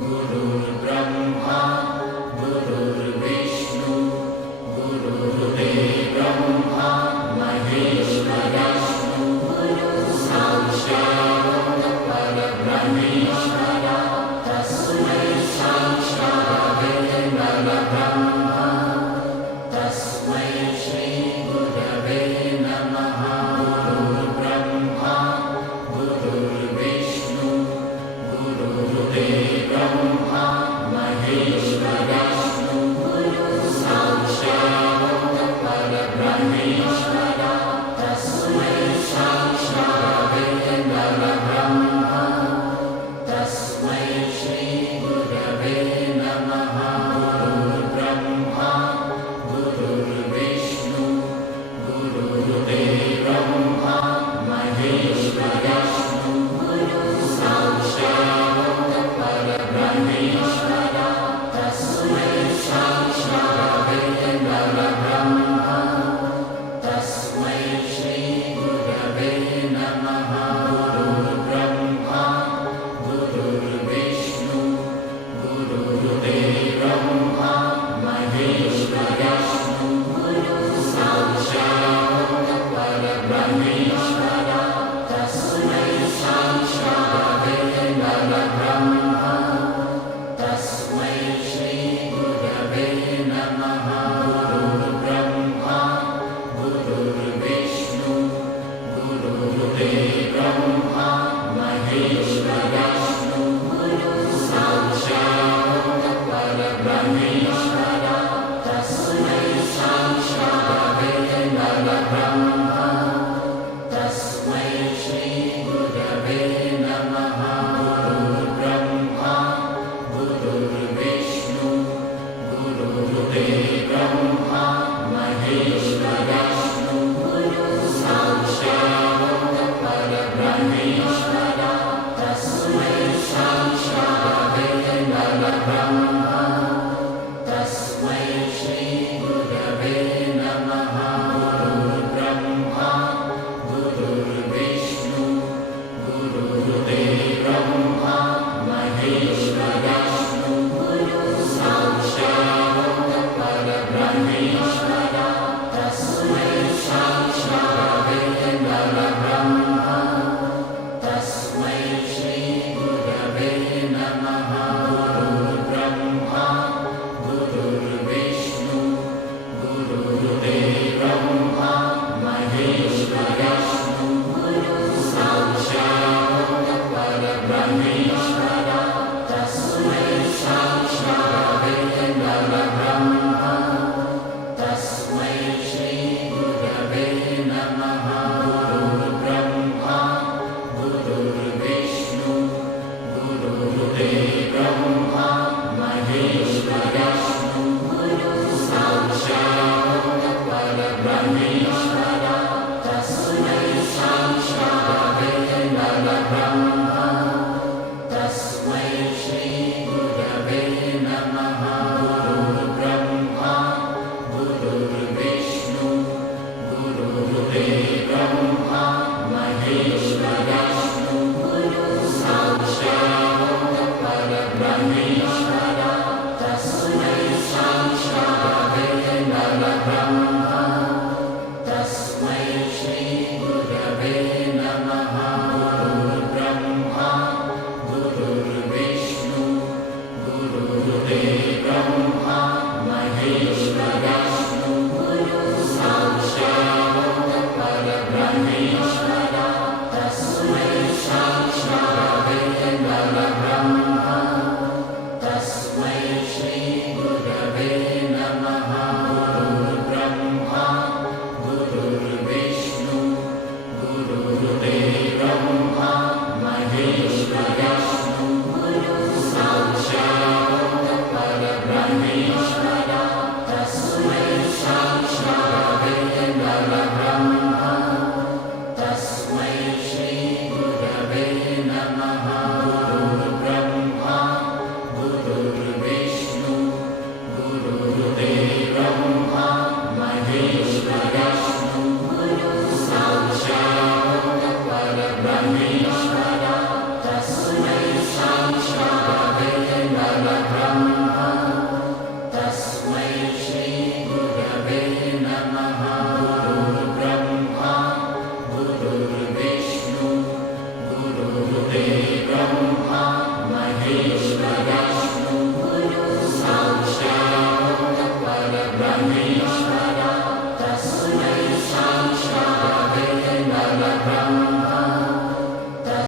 गुरुर्ब्रह्मा गुरुर्विष्णु गुरुर्ब्रह्मा महेश्वरः साक्षात् परब्रह्मेश्वरः तस्मै साक्षात् परब्रह्म तस्मै श्री गुरवे नमः गुरुर्ब्रह्मा गुरुर्विष्णु गुरुर्ब्रह्मा महेश्वरः साक्षात् परब्रह्मेश्वरः तस्मै साक्षात् परब्रह्म तस्मै श्री गुरवे नमः गुरुर्ब्रह्मा गुरुर्विष्णु गुरुर्ब्रह्मा महेश्वरः साक्षात् परब्रह्मेश्वरः तस्मै साक्षात् परब्रह्म तस्मै श्री गुरवे नमः गुरुर्ब्रह्मा गुरुर्विष्णु गुरुर्ब्रह्मा महेश्वरः साक्षात् परब्रह्मेश्वरः तस्मै साक्षात् परब्रह्म तस्मै श्री गुरवे नमः गुरुर्ब्रह्मा गुरुर्विष्णु गुरुर्ब्रह्मा महेश्वरः साक्षात् परब्रह्मेश्वरः तस्मै साक्षात् परब्रह्म तस्मै श्री गुरवे नमः गुरुर्ब्रह्मा गुरुर्विष्णु गुरुर्ब्रह्मा महेश्वरः साक्षात् परब्रह्मेश्वरः तस्मै साक्षात् परब्रह्म तस्मै श्री गुरवे नमः गुरुर्ब्रह्मा गुरुर्विष्णु गुरुर्ब्रह्मा महेश्वरः साक्षात् परब्रह्मेश्वरः तस्मै साक्षात् परब्रह्म तस्मै श्री गुरवे नमः गुरुर्ब्रह्मा गुरुर्विष्णु गुरुर्ब्रह्मा महेश्वरः साक्षात् परब्रह्मेश्वरः तस्मै साक्षात् परब्रह्म तस्मै श्री गुरवे नमः गुरुर्ब्रह्मा गुरुर्विष्णु गुरुर्ब्रह्मा महेश्वरः साक्षात् परब्रह्मेश्वरः तस्मै साक्षात् परब्रह्म तस्मै श्री गुरवे नमः गुरुर्ब्रह्मा गुरुर्विष्णु गुरुर्ब्रह्मा महेश्वरः साक्षात् परब्रह्मेश्वरः तस्मै साक्षात् परब्रह्म तस्मै श्री गुरवे नमः गुरुर्ब्रह्मा गुरुर्विष्णु गुरुर्ब्रह्मा महेश्वरः साक्षात् परब्रह्मेश्वरः तस्मै साक्षात् परब्रह्म तस्मै श्री गुरवे नमः गुरुर्ब्रह्मा गुरुर्विष्णु गुरुर्ब्रह्मा महेश्वरः साक्षात् परब्रह्मेश्वरः